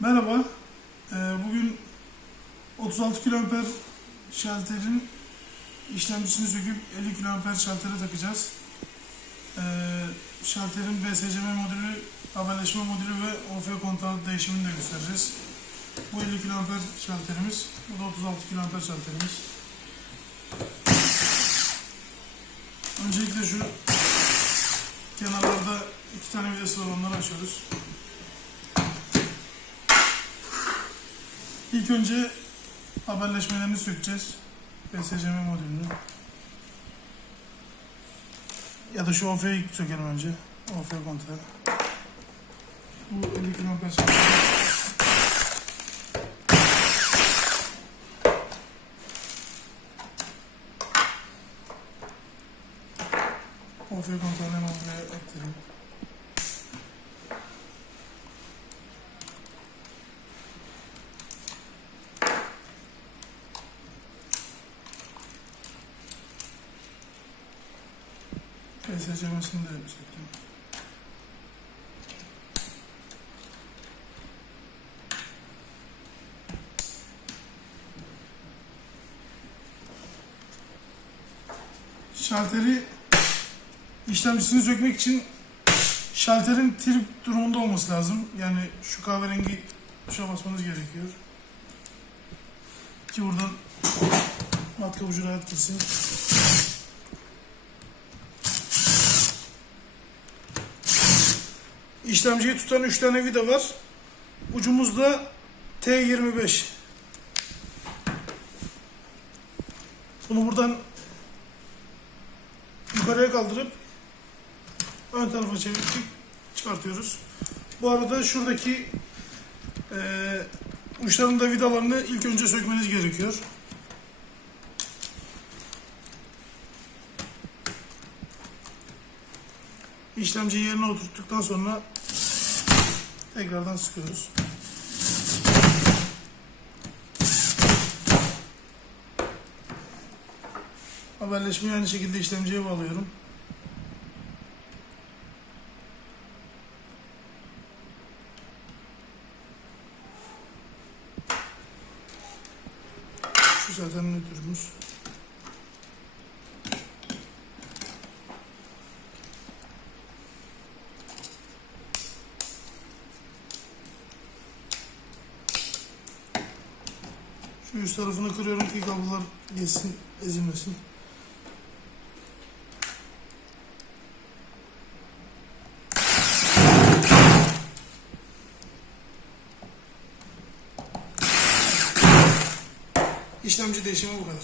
Merhaba. Ee, bugün 36 kA şalterin işlemcisini söküp 50 kA şaltere takacağız. Ee, şalterin BSCM modülü, haberleşme modülü ve OF kontağı değişimini de göstereceğiz. Bu 50 kA şalterimiz, bu da 36 kA şalterimiz. Öncelikle şu kenarlarda iki tane vidası var onları açıyoruz. İlk önce haberleşmelerini sökeceğiz. BSCM modülünü. Ya da şu OF'yi sökelim önce. OF kontağı. Bu 50 km saat. OF kontağını hemen buraya aktarayım. PSCM'sini de söktüm. Şalteri işlemcisini sökmek için şalterin trip durumunda olması lazım. Yani şu kahverengi tuşa basmanız gerekiyor. Ki buradan matkap ucu rahat girsin. İşlemciyi tutan 3 tane vida var. Ucumuzda T25. Bunu buradan yukarıya kaldırıp ön tarafa çevirip çıkartıyoruz. Bu arada şuradaki eee uçların da vidalarını ilk önce sökmeniz gerekiyor. İşlemciyi yerine oturttuktan sonra tekrardan sıkıyoruz. Haberleşmeyi aynı şekilde işlemciye bağlıyorum. Şu zaten nötrümüz. Üst tarafını kırıyorum ki kablolar geçsin, ezilmesin. İşlemci değişimi bu kadar.